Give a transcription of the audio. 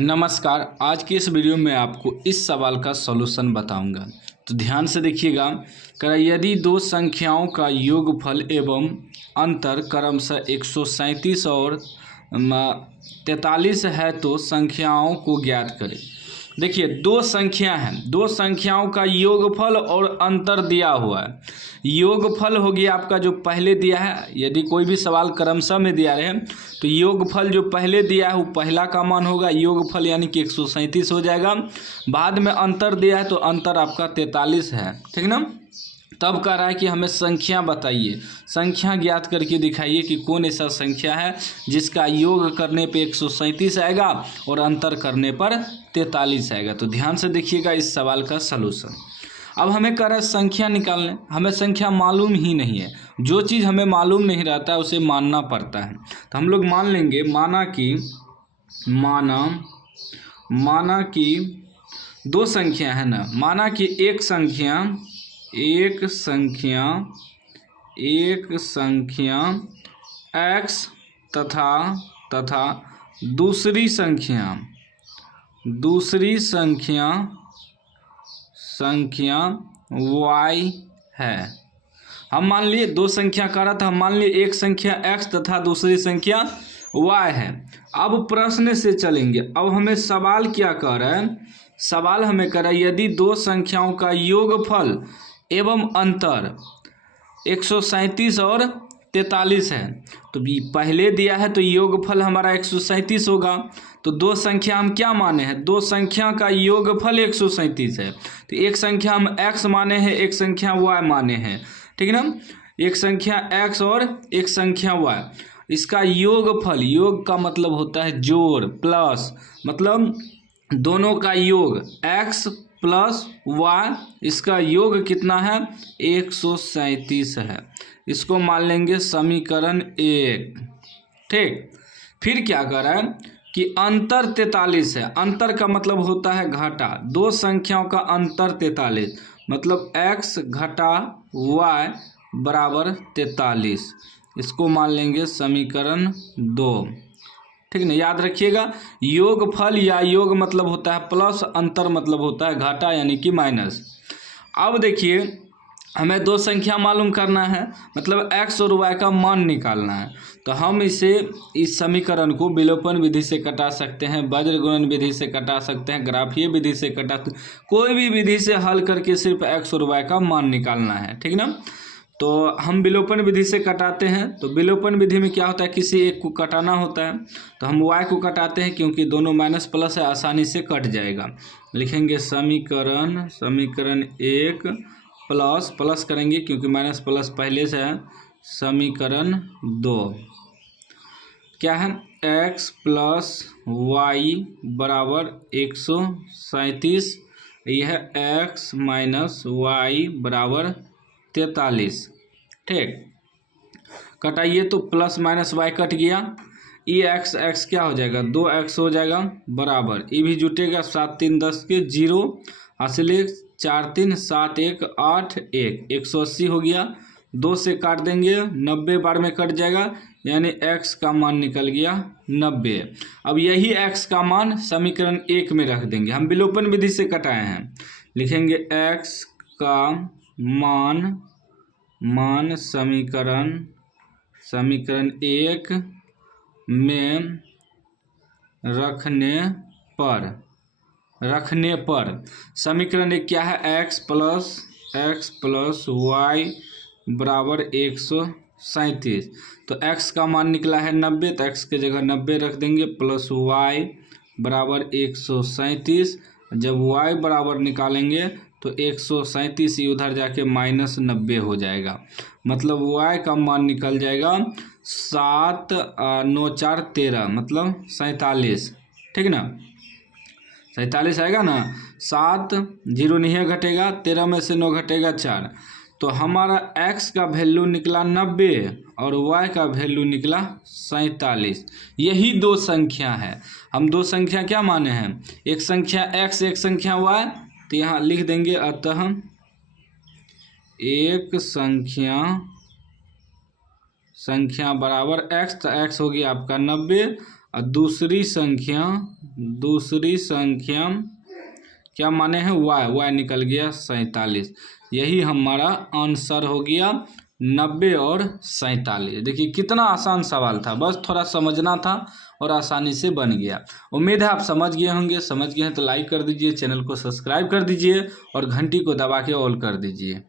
नमस्कार। आज की इस वीडियो में आपको इस सवाल का सॉल्यूशन बताऊंगा, तो ध्यान से देखिएगा। यदि दो संख्याओं का योगफल एवं अंतर क्रमशः 137 और 43 है तो संख्याओं को ज्ञात करें। देखिए, दो संख्या हैं, दो संख्याओं का योगफल और अंतर दिया हुआ है। योगफल हो गया आपका जो पहले दिया है, यदि कोई भी सवाल क्रमशः में दिया रहे तो योगफल जो पहले दिया है वो पहला का मान होगा, योगफल यानी कि 137 हो जाएगा। बाद में अंतर दिया है तो अंतर आपका 43 है, ठीक ना। तब कह रहा है कि हमें संख्या बताइए, संख्या ज्ञात करके दिखाइए कि कौन ऐसा संख्या है जिसका योग करने पे 137 आएगा और अंतर करने पर 43 आएगा। तो ध्यान से देखिएगा इस सवाल का सलूशन। अब हमें कह रहा है संख्या निकालने, हमें संख्या मालूम ही नहीं है। जो चीज़ हमें मालूम नहीं रहता है उसे मानना पड़ता है। तो हम लोग मान लेंगे, माना कि दो संख्या है ना, माना कि एक संख्या x तथा दूसरी संख्या y है। हम मान लिए दो संख्या का रहा था, हम मान लिए एक संख्या x तथा दूसरी संख्या y है। अब प्रश्न से चलेंगे। अब हमें सवाल क्या कह रहा है? सवाल हमें कह रहा है यदि दो संख्याओं का योगफल एवं अंतर 137 और 43 है, तो पहले दिया है तो योगफल हमारा 137 होगा। तो दो संख्या हम क्या माने हैं? दो संख्या का योगफल 137 है। तो एक संख्या हम x माने हैं, एक संख्या y माने हैं, ठीक है ना। एक संख्या x और एक संख्या y, इसका योगफल, योग का मतलब होता है जोड़, प्लस मतलब दोनों का योग x प्लस y, इसका योग कितना है? 137 है। इसको मान लेंगे समीकरण 1, ठीक। फिर क्या कर रहा है कि अंतर 43 है। अंतर का मतलब होता है घटा, दो संख्याओं का अंतर 43, मतलब x घटा y बराबर 43। इसको मान लेंगे समीकरण 2, ठीक ना। याद रखिएगा, योगफल या योग मतलब होता है प्लस, अंतर मतलब होता है घाटा यानी कि माइनस। अब देखिए, हमें दो संख्या मालूम करना है, मतलब x और y का मान निकालना है। तो हम इस समीकरण को विलोपन विधि से कटा सकते हैं, वज्रगुणन विधि से कटा सकते हैं, ग्राफीय विधि से कटा, कोई भी विधि से हल करके सिर्फ x और y का मान निकालना है, ठीक ना। तो हम विलोपन विधि से कटाते हैं। तो विलोपन विधि में क्या होता है, किसी एक को कटाना होता है। तो हम y को कटाते हैं, क्योंकि दोनों माइनस प्लस है, आसानी से कट जाएगा। लिखेंगे समीकरण 1 प्लस करेंगे क्योंकि माइनस प्लस पहले से है, समीकरण 2 क्या है? x प्लस वाई बराबर 137, यह x माइनस वाई बराबर 43, ठीक। कटाइए तो प्लस माइनस y कट गया, ई x क्या हो जाएगा? 2x हो जाएगा, बराबर ई भी जुटेगा, 7 3 10 के 0, हासिल 4 3 7 1 8 1, 180 हो गया। 2 से काट देंगे, 90 बार में कट जाएगा, यानी x का मान निकल गया 90। अब यही x का मान समीकरण 1 में रख देंगे, हम विलोपन विधि से कटाए हैं। लिखेंगे x का मान समीकरण 1 में रखने पर समीकरण 1 क्या है? x प्लस y बराबर 137। तो x का मान निकला है 90, तो x के जगह 90 रख देंगे, प्लस y बराबर 137। जब y बराबर निकालेंगे तो 137 उधर जाके माइनस 90 हो जाएगा, मतलब y का मान निकल जाएगा 7 9 4 13, मतलब 47, ठीक ना। 47 आएगा ना, 7 0 नहीं घटेगा, 13 में से 9 घटेगा 4, तो हमारा x का वैल्यू निकला 90 और y का वैल्यू निकला 47। यही दो संख्या है। हम दो संख्या क्या माने हैं? एक संख्या x, एक संख्या y। तो यहाँ लिख देंगे, अतः एक संख्या बराबर x, तो x हो गया आपका 90 और दूसरी संख्या क्या माने हैं y निकल गया 47। यही हमारा आंसर हो गया 90 और 47। देखिए कितना आसान सवाल था, बस थोड़ा समझना था और आसानी से बन गया। उम्मीद है आप समझ गए होंगे। समझ गए हैं तो लाइक कर दीजिए, चैनल को सब्सक्राइब कर दीजिए और घंटी को दबा के ऑल कर दीजिए।